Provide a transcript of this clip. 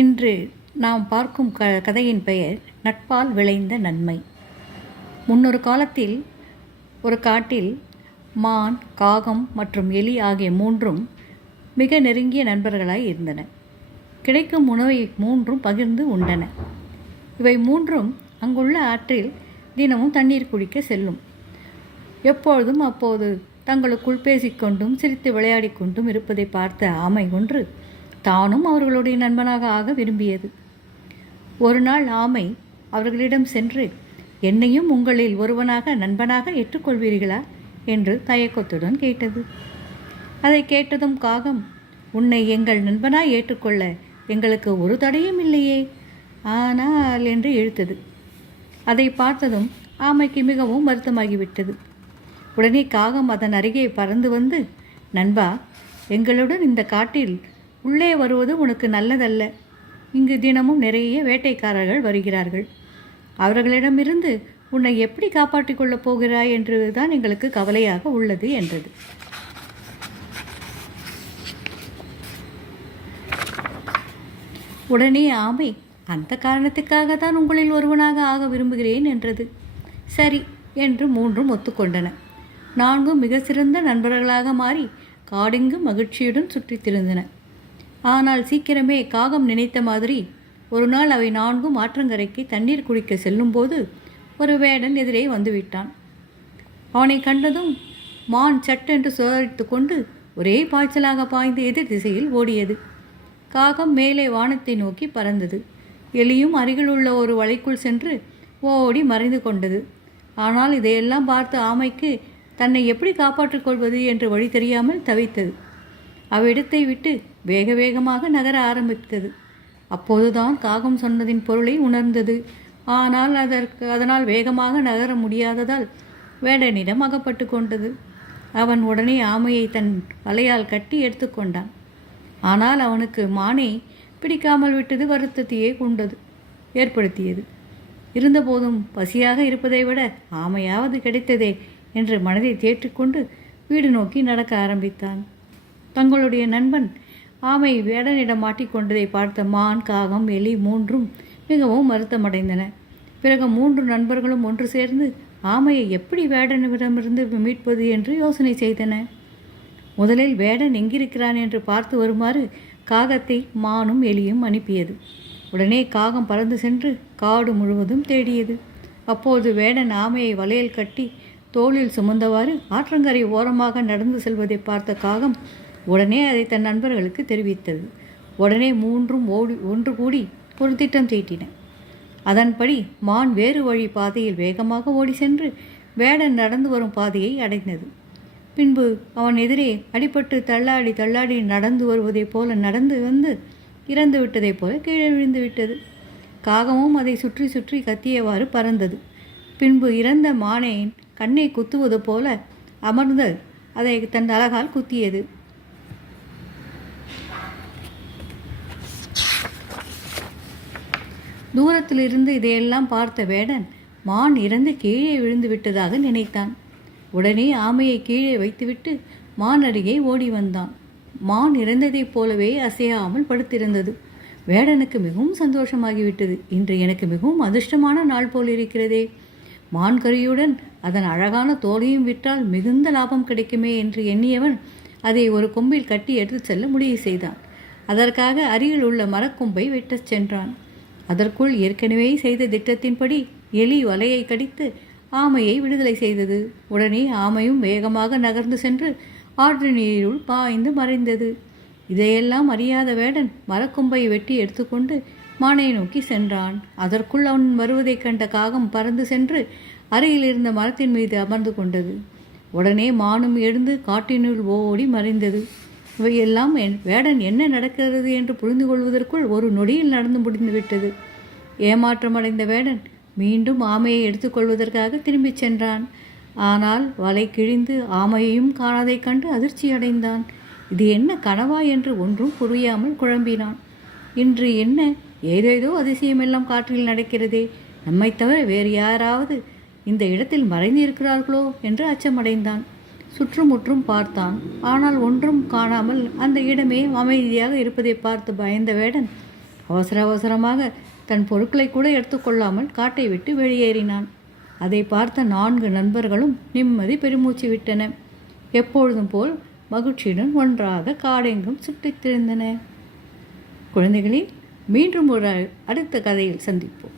இன்று நாம் பார்க்கும் கதையின் பெயர் நட்பால் விளைந்த நன்மை. முன்னொரு காலத்தில் ஒரு காட்டில் மான், காகம் மற்றும் எலி ஆகிய மூன்றும் மிக நெருங்கிய நண்பர்களாய் இருந்தன. கிடைக்கும் உணவை மூன்றும் பகிர்ந்து உண்டன. இவை மூன்றும் அங்குள்ள ஆற்றில் தினமும் தண்ணீர் குடிக்க செல்லும். எப்பொழுதும் அப்போது தங்களுக்குள் பேசிக்கொண்டும் சிரித்து விளையாடி கொண்டும் இருப்பதை பார்த்த ஆமை ஒன்று தானும் அவர்களுடைய நண்பனாக ஆக விரும்பியது. ஒரு நாள் ஆமை அவர்களிடம் சென்று, என்னையும் உங்களில் ஒருவனாக நண்பனாக ஏற்றுக்கொள்வீர்களா என்று தயக்கத்துடன் கேட்டது. அதை கேட்டதும் காகம், உன்னை எங்கள் நண்பனாய் ஏற்றுக்கொள்ள எங்களுக்கு ஒரு தடையும் இல்லையே, ஆனால் என்று இழுத்தது. அதை பார்த்ததும் ஆமைக்கு மிகவும் வருத்தமாகிவிட்டது. உடனே காகம் அதன் அருகே பறந்து வந்து, நண்பா, எங்களுடன் இந்த காட்டில் உள்ளே வருவது உனக்கு நல்லதல்ல. இங்கு தினமும் நிறைய வேட்டைக்காரர்கள் வருகிறார்கள். அவர்களிடமிருந்து உன்னை எப்படி காப்பாற்றிக் கொள்ளப் போகிறாய் என்று தான் எங்களுக்கு கவலையாக உள்ளது என்றது. உடனே ஆமை, அந்த காரணத்துக்காக தான் உங்களில் ஒருவனாக ஆக விரும்புகிறேன் என்றது. சரி என்று மூன்றும் ஒத்துக்கொண்டன. நான்கும் மிக சிறந்த நண்பர்களாக மாறி காடெங்கும் மகிழ்ச்சியுடன் சுற்றித் திரிந்தன. ஆனால் சீக்கிரமே காகம் நினைத்த மாதிரி ஒரு நாள் அவை நான்கும் ஆற்றங்கரைக்கு தண்ணீர் குடிக்க செல்லும்போது ஒரு வேடன் எதிரே வந்துவிட்டான். அவனை கண்டதும் மான் சட்டென்று சுழறித்து கொண்டு ஒரே பாய்ச்சலாக பாய்ந்து எதிர் திசையில் ஓடியது. காகம் மேலே வானத்தை நோக்கி பறந்தது. எலியும் அருகில் உள்ள ஒரு வலைக்குள் சென்று ஓடி மறைந்து கொண்டது. ஆனால் இதையெல்லாம் பார்த்த ஆமைக்கு தன்னை எப்படி காப்பாற்றிக் கொள்வது என்று வழி தெரியாமல் தவித்தது. அவ்விடத்தை விட்டு வேக வேகமாக நகர ஆரம்பித்தது. அப்போதுதான் காகம் சொன்னதின் பொருளை உணர்ந்தது. ஆனால் அதனால் வேகமாக நகர முடியாததால் வேடனிடம் அகப்பட்டு கொண்டது. அவன் உடனே ஆமையை தன் வலையால் கட்டி எடுத்துக்கொண்டான். ஆனால் அவனுக்கு மானை பிடிக்காமல் விட்டது வருத்தத்தையே ஏற்படுத்தியது. இருந்தபோதும் பசியாக இருப்பதை விட ஆமையாவது கிடைத்ததே என்று மனதை தேற்றிக்கொண்டு வீடு நோக்கி நடக்க ஆரம்பித்தான். தங்களுடைய நண்பன் ஆமை வேடனிடம் மாட்டிக்கொண்டதை பார்த்த மான், காகம், எலி மூன்றும் மிகவும் வருத்தமடைந்தன. பிறகு மூன்று நண்பர்களும் ஒன்று சேர்ந்து ஆமையை எப்படி வேடனிடமிருந்து மீட்பது என்று யோசனை செய்தன. முதலில் வேடன் எங்கிருக்கிறான் என்று பார்த்து வருமாறு காகத்தை மானும் எலியும் அனுப்பியது. உடனே காகம் பறந்து சென்று காடு முழுவதும் தேடியது. அப்போது வேடன் ஆமையை வலையில் கட்டி தோளில் சுமந்தவாறு ஆற்றங்கரை ஓரமாக நடந்து செல்வதை பார்த்த காகம் உடனே அதை தன் நண்பர்களுக்கு தெரிவித்தது. உடனே மூன்றும் ஒன்று கூடி ஒரு திட்டம் தீட்டின. அதன்படி மான் வேறு வழி பாதையில் வேகமாக ஓடி சென்று வேடன் நடந்து வரும் பாதையை அடைந்தது. பின்பு அவன் எதிரே அடிபட்டு தள்ளாடி தள்ளாடி நடந்து வருவதைப் போல நடந்து வந்து இறந்து விட்டதைப் போல கீழே விழுந்து விட்டது. காகமும் அதை சுற்றி சுற்றி கத்தியவாறு பறந்தது. பின்பு இறந்த மானின் கண்ணை குத்துவது போல அமர்ந்து அதை தன் அலகால் குத்தியது. தூரத்திலிருந்து இதையெல்லாம் பார்த்த வேடன் மான் இறந்து கீழே விழுந்து விட்டதாக நினைத்தான். உடனே ஆமையை கீழே வைத்துவிட்டு மான் அருகே ஓடி வந்தான். மான் இறந்ததைப் போலவே அசையாமல் படுத்திருந்தது. வேடனுக்கு மிகவும் சந்தோஷமாகிவிட்டது. இன்று எனக்கு மிகவும் அதிர்ஷ்டமான நாள் போல் இருக்கிறதே. மான் கறியுடன் அதன் அழகான தோலையும் விற்றால் மிகுந்த லாபம் கிடைக்குமே என்று எண்ணியவன் அதை ஒரு கொம்பில் கட்டி எடுத்து செல்ல முடிவு செய்தான். அதற்காக அருகில் உள்ள மரக்கொம்பை வெட்டச் சென்றான். அதற்குள் ஏற்கனவே செய்த திட்டத்தின்படி எலி வலையை கடித்து ஆமையை விடுதலை செய்தது. உடனே ஆமையும் வேகமாக நகர்ந்து சென்று ஆற்று நீருள் பாய்ந்து மறைந்தது. இதையெல்லாம் அறியாத வேடன் மரக்கொம்பை வெட்டி எடுத்துக்கொண்டு மானை நோக்கி சென்றான். அதற்குள் அவன் வருவதைக் கண்ட காகம் பறந்து சென்று அருகில் இருந்த மரத்தின் மீது அமர்ந்து கொண்டது. உடனே மானும் எழுந்து காட்டினுள் ஓடி மறைந்தது. இவையெல்லாம் வேடன் என்ன நடக்கிறது என்று புரிந்து கொள்வதற்குள் ஒரு நொடியில் நடந்து முடிந்துவிட்டது. ஏமாற்றமடைந்த வேடன் மீண்டும் ஆமையை எடுத்துக்கொள்வதற்காக திரும்பிச் சென்றான். ஆனால் வலை கிழிந்து ஆமையையும் காணாதைக் கண்டு அதிர்ச்சி அடைந்தான். இது என்ன கனவா என்று ஒன்றும் புரியாமல் குழம்பினான். இன்று என்ன ஏதேதோ அதிசயமெல்லாம் காற்றில் நடக்கிறதே, நம்மை தவிர வேறு யாராவது இந்த இடத்தில் மறைந்து இருக்கிறார்களோ என்று அச்சமடைந்தான். சுற்றுமுற்றும் பார்த்தான். ஆனால் ஒன்றும் காணாமல் அந்த இடமே அமைதியாக இருப்பதை பார்த்து பயந்த வேடன் அவசர அவசரமாக தன் பொருட்களை கூட எடுத்துக்கொள்ளாமல் காட்டை விட்டு வெளியேறினான். அதை பார்த்த 4 நண்பர்களும் நிம்மதி பெருமூச்சு விட்டன. எப்பொழுதும் போல் மகிழ்ச்சியுடன் ஒன்றாக காடெங்கும் சுற்றித் திரிந்தன. குழந்தைகளே, மீண்டும் ஒரு அடுத்த கதையில் சந்திப்போம்.